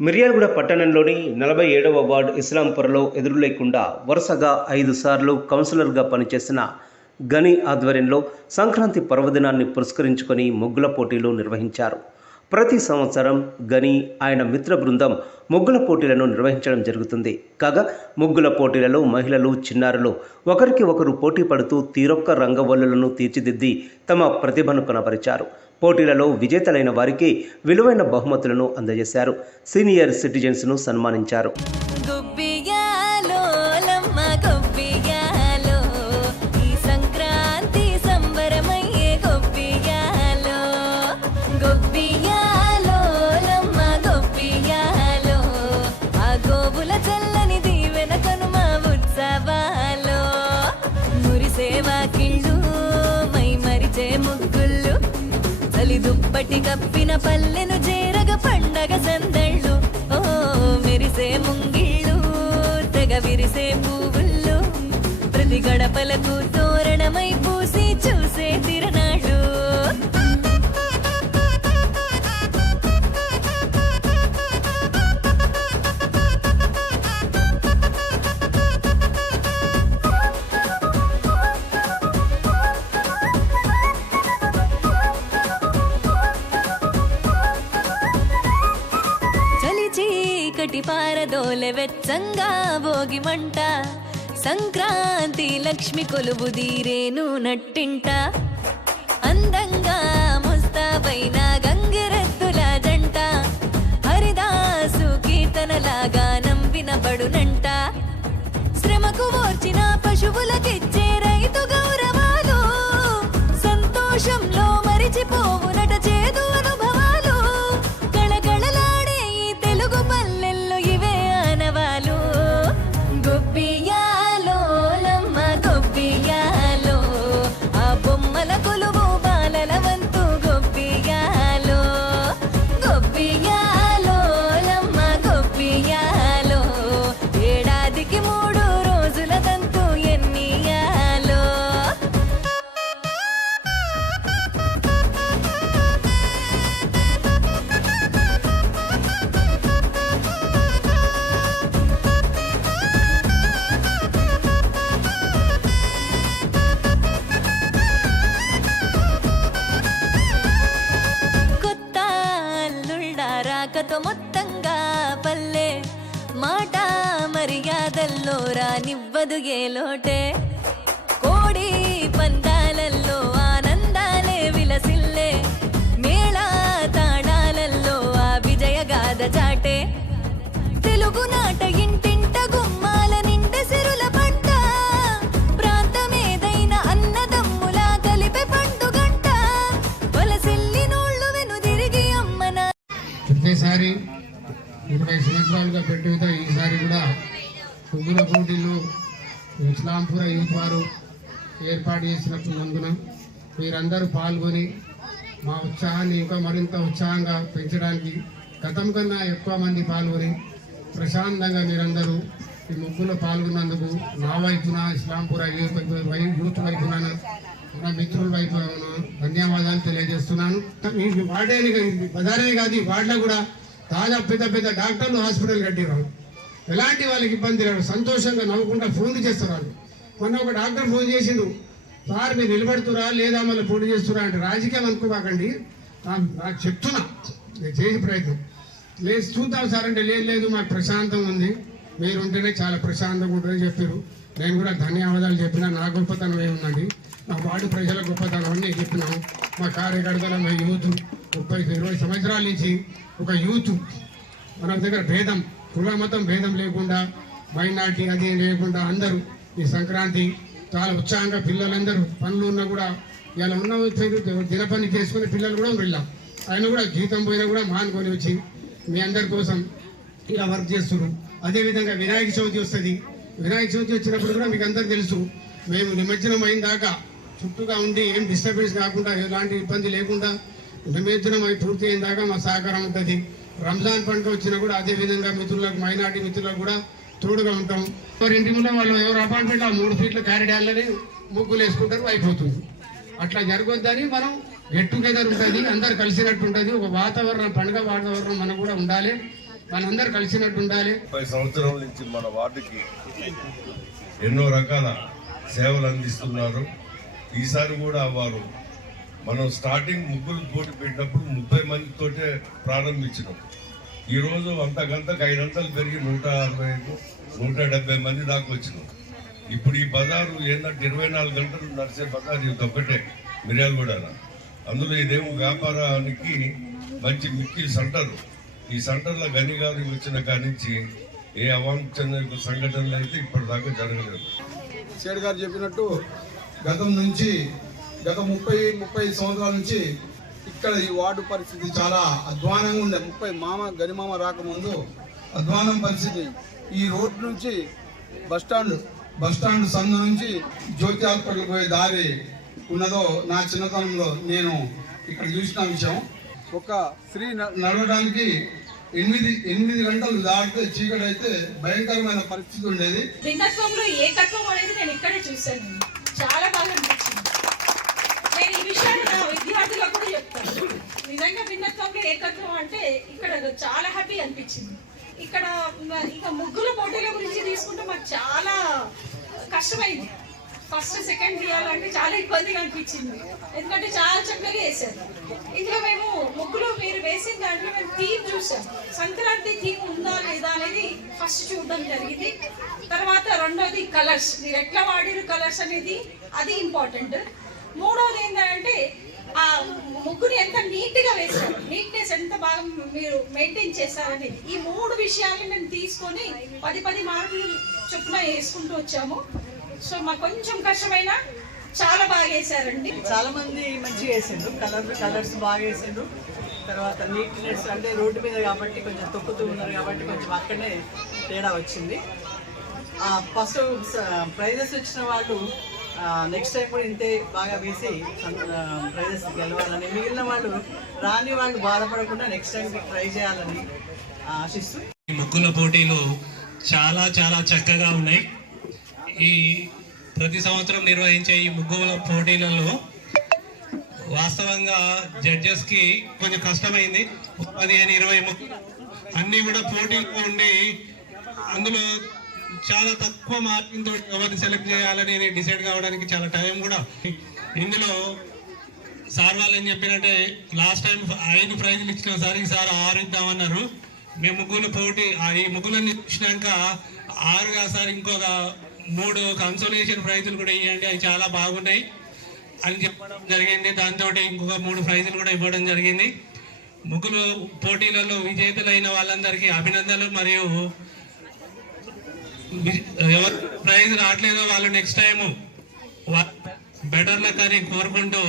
మిర్యాలగూడ పట్టణంలోని నలభై ఏడవ వార్డు ఇస్లాంపురలో ఎదురు లేకుండా వరుసగా ఐదు సార్లు కౌన్సిలర్గా పనిచేసిన గని ఆధ్వర్యంలో సంక్రాంతి పర్వదినాన్ని పురస్కరించుకొని ముగ్గుల పోటీలు నిర్వహించారు. ప్రతి సంవత్సరం గని ఆయన మిత్ర బృందం ముగ్గుల పోటీలను నిర్వహించడం జరుగుతుంది. కాగా ముగ్గుల పోటీలలో మహిళలు చిన్నారులు ఒకరికి ఒకరు పోటీ పడుతూ తీరొక్క రంగవల్లులను తీర్చిదిద్ది తమ ప్రతిభను కనబరిచారు. పోటీలలో విజేతలైన వారికి విలువైన బహుమతులను అందజేశారు. సీనియర్ సిటిజన్స్ను సన్మానించారు. తొలి దుప్పటి కప్పిన పల్లెను చేరగ పండగ సందళ్ళు. ఓ మెరిసే ముంగిళ్ళు తెగ విరిసే పువ్వుళ్ళు. ప్రతి గడపలకు తోరణమై పూసి చీకటి పారదోలె వెచ్చంగా భోగి మంట. సంక్రాంతి లక్ష్మి కొలువు దీరేను నట్టింట. అందంగా ముస్తాబైన గంగిరెద్దుల జంట. హరిదాసు కీర్తనలాగా నంబినబడునంట. శ్రమకు ఓర్చిన పశువులకిచ్చి మాట మర్యాదల్లో రానివ్వదు ఏ లోటే. కోడి పందాలల్లో ఆనందాలే విలసిల్లే. మేళ తాడాలల్లో ఆ విజయగాథ చాటే. తెలుగు నాట ఇంటింట గుమ్మాల నిండె సిరుల పట్ట ప్రాంతమేదైన అన్నదమ్ములా కలిపే పండుగంట. వలసిల్లి నోళ్ళు వెను తిరిగి అమ్మన ప్రతిసారి సంవత్సరాలుగా పెట్టుతో ఈసారి కూడా ముగ్గుల పోటీలు ఇస్లాంపుర యూత్ వారు ఏర్పాటు చేసినందున మీరందరూ పాల్గొని మా ఉత్సాహాన్ని ఇంకా మరింత ఉత్సాహంగా పెంచడానికి గతం కన్నా ఎక్కువ మంది పాల్గొని ప్రశాంతంగా మీరందరూ ఈ ముగ్గులో పాల్గొన్నందుకు నా వైపున ఇస్లాంపుర యూత్ వై- యూత్ వైపున నా మిత్రుల వైపున ధన్యవాదాలు తెలియజేస్తున్నాను. ఈ బజారే కాదు ఈ వార్డులో కూడా తాజా పెద్ద పెద్ద డాక్టర్లు హాస్పిటల్ కట్టిరారు. ఎలాంటి వాళ్ళకి ఇబ్బంది లేదు. సంతోషంగా నవ్వకుండా ఫోన్లు చేస్తారు వాళ్ళు. మొన్న ఒక డాక్టర్ ఫోన్ చేసిండు. సార్ మీరు నిలబడుతురా? లేదా మళ్ళీ పోటీ చేస్తురా? అంటే రాజకీయం అనుకోబాకండి. నాకు చెప్తున్నా. నేను చేసే ప్రయత్నం. లేదు చూద్దాం సార్. అంటే లేదు లేదు మాకు ప్రశాంతం ఉంది. మీరు ఉంటేనే చాలా ప్రశాంతంగా ఉంటుందని చెప్పారు నేను కూడా ధన్యవాదాలు చెప్పిన నా గొప్పతనం ఏముందండి మా వార్డు ప్రజల గొప్పతనం అన్నీ చెప్పినాం. మా కార్యకర్తల మా యూత్ ముప్పై ఇరవై సంవత్సరాల నుంచి ఒక యూత్ మన దగ్గర భేదం కుల మతం భేదం లేకుండా మైనార్టీ అది లేకుండా అందరూ ఈ సంక్రాంతి చాలా ఉత్సాహంగా పిల్లలందరూ పనులు ఉన్నా కూడా ఇలా ఉన్న దిన పని చేసుకునే పిల్లలు కూడా వెళ్ళాం. ఆయన కూడా జీతం పోయినా కూడా మానుకొని వచ్చి మీ అందరి కోసం ఇలా వర్క్ చేస్తున్నారు. అదేవిధంగా వినాయక చవితి వస్తుంది. వినాయక చవితి వచ్చినప్పుడు కూడా మీకు అందరు తెలుసు మేము నిమజ్జనం అయిన దాకా చుట్టూగా ఉండి ఏం డిస్టర్బెన్స్ కాకుండా ఎలాంటి ఇబ్బంది లేకుండా నిమజ్జనం అవి పూర్తి అయిన దాకా మా సహకారం ఉంటుంది. రంజాన్ పండుగ వచ్చినా కూడా అదే విధంగా మిత్రులకు మైనార్టీ మిత్రులకు కూడా తోడుగా ఉంటాం. ఎవరి ఇంటి ముందు వాళ్ళు ఎవరు అపార్ట్మెంట్ ఆ మూడు ఫీట్ల కారిడార్లని ముగ్గులు వేసుకుంటారు అయిపోతుంది అట్లా జరగొద్దని మనం గెట్ టుగెదర్ ఉంటుంది అందరు కలిసినట్టు ఉంటుంది. ఒక వాతావరణం పండుగ వాతావరణం మనకు కూడా ఉండాలి. మనందరు కలిసినట్టు ఉండాలి. ముప్పై సంవత్సరం నుంచి మన వార్డుకి ఎన్నో రకాల సేవలు అందిస్తున్నారు. ఈసారి కూడా వారు మనం స్టార్టింగ్ ముగ్గులు పోటీ పెట్టినప్పుడు ముప్పై మందితోటే ప్రారంభించినాం. ఈరోజు అంతకంతకు ఐదంతలు పెరిగి నూట అరవై ఐదు నూట డెబ్బై మంది దాకా వచ్చినాం. ఇప్పుడు ఈ బజారు ఏంటంటే ఇరవై నాలుగు గంటలు నడిచే బజారు ఇది ఒక్కటే మిర్యాలగూడన. అందులో ఇదేమో వ్యాపారానికి మంచి ముఖ్య సెంటర్. ఈ సెంటర్లో గని గారు వచ్చిన కానించి ఏ అవాంఛనీయ సంఘటనలు అయితే ఇప్పటిదాకా జరగలేదు. సేడ్ గారు చెప్పినట్టు గతం నుంచి గత ముప్పై ముప్పై సంవత్సరాల నుంచి ఇక్కడ ఈ వార్డు పరిస్థితి చాలా అధ్వానంగా ఉండే ముప్పై మామ గనిమామ రాకముందు అధ్వానం పరిస్థితి. ఈ రోడ్ నుంచి బస్ స్టాండ్ బస్ స్టాండ్ సందు నుంచి జ్యోతి హాస్పిటల్ పోయే దారి ఉన్నదో నా చిన్నతనంలో నేను ఇక్కడ చూసిన విషయం. ఒక స్త్రీ న- నడవడానికి ఎనిమిది ఎనిమిది గంటలు దాటితే చీకటి అయితే భయంకరమైన పరిస్థితి ఉండేది. భిన్నత్వంలో ఏకత్వం అనేది నేను ఇక్కడే చూశాను. చాలా బాగా అనిపించింది నేను ఈ విషయాన్ని నా విద్యార్థులకు కూడా చెప్తాను నిజంగా భిన్నత్వంలో ఏకత్వం అంటే ఇక్కడ చాలా హ్యాపీ అనిపించింది. ఇక్కడ ఇక ముగ్గుల పోటీల గురించి తీసుకుంటే మాకు చాలా కష్టమైంది. ఫస్ట్ సెకండ్ తీయాలంటే చాలా ఇబ్బందిగా అనిపించింది. ఎందుకంటే చాలా చక్కగా వేశారు. ఇందులో మేము ముగ్గులు మీరు వేసిన దాంట్లో మేము థీమ్ చూసాం. సంక్రాంతి థీమ్ ఉందా లేదా అనేది ఫస్ట్ చూడడం జరిగింది. తర్వాత రెండోది కలర్స్ మీరు ఎట్లా వాడిరు కలర్స్ అనేది అది ఇంపార్టెంట్ మూడోది ఏంటంటే ఆ ముగ్గురు ఎంత నీట్గా వేశారు? నీట్నెస్ ఎంత బాగా మీరు మెయింటైన్ చేశారని. ఈ మూడు విషయాలు మేము తీసుకొని పది పది మార్కులు చొప్పున వేసుకుంటూ వచ్చాము. సో మాకు కొంచెం కష్టమైనా చాలా బాగా వేశారండి. చాలా మంది మంచిగా వేసిండ్రు. కలర్ కలర్స్ బాగా వేసిండ్రు. తర్వాత నీట్నెస్ అంటే రోడ్డు మీద కాబట్టి కొంచెం తొక్కుతూ ఉన్నారు కాబట్టి కొంచెం అక్కడనే తేడా వచ్చింది. ఫస్ట్ ప్రైజెస్ వచ్చిన వాళ్ళు నెక్స్ట్ టైం కూడా ఇంతే బాగా వేసి ప్రైజెస్ గెలవాలని. మిగిలిన వాళ్ళు రాని వాళ్ళు బాధపడకుండా నెక్స్ట్ టైం ట్రై చేయాలని ఆశిస్తూ. ఈ ముగ్గుల పోటీలు చాలా చాలా చక్కగా ఉన్నాయి. ఈ ప్రతి సంవత్సరం నిర్వహించే ఈ ముగ్గుల పోటీలలో వాస్తవంగా జడ్జెస్కి కొంచెం కష్టమైంది. పదిహేను ఇరవై ముగ్గులు. అన్నీ కూడా పోటీలు ఉండి అందులో చాలా తక్కువ మార్కింగ్తో ఎవరిని సెలెక్ట్ చేయాలని డిసైడ్ కావడానికి చాలా టైం కూడా ఇందులో సార్ వాళ్ళు ఏం చెప్పారంటే లాస్ట్ టైం ఐదు ప్రైజులు ఇచ్చిన సార్ ఈసారి ఆరు ఇద్దామన్నారు. మేము ముగ్గులు పోటీ ఆ ఈ ముగ్గులన్నీ ఇచ్చినాక ఆరుగా సార్ ఇంకొక మూడు కన్సోలేషన్ ప్రైజులు కూడా ఇవ్వండి అవి చాలా బాగున్నాయి అని చెప్పడం జరిగింది. దాంతో ఇంకొక మూడు ప్రైజులు కూడా ఇవ్వడం జరిగింది. ముగ్గులు పోటీలలో విజేతలైన వాళ్ళందరికీ అభినందనలు. మరియు ఎవరు ప్రైజ్ రావట్లేదో వాళ్ళు నెక్స్ట్ టైం బెటర్ లక్ అని కోరుకుంటూ